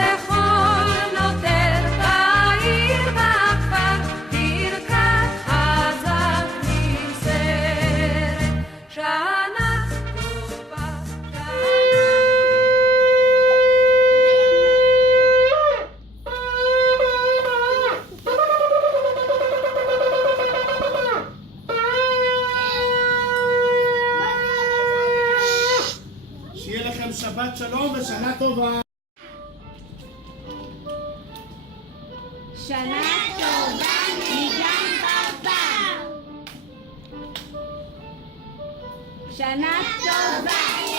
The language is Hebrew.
לכל נותר בעיר בכפר, ברכת חזק נמסרת. שנה טובה, שיהיה לכם שבת שלום ושנה טובה. שנה טובה מגן פרפר. שנה טובה.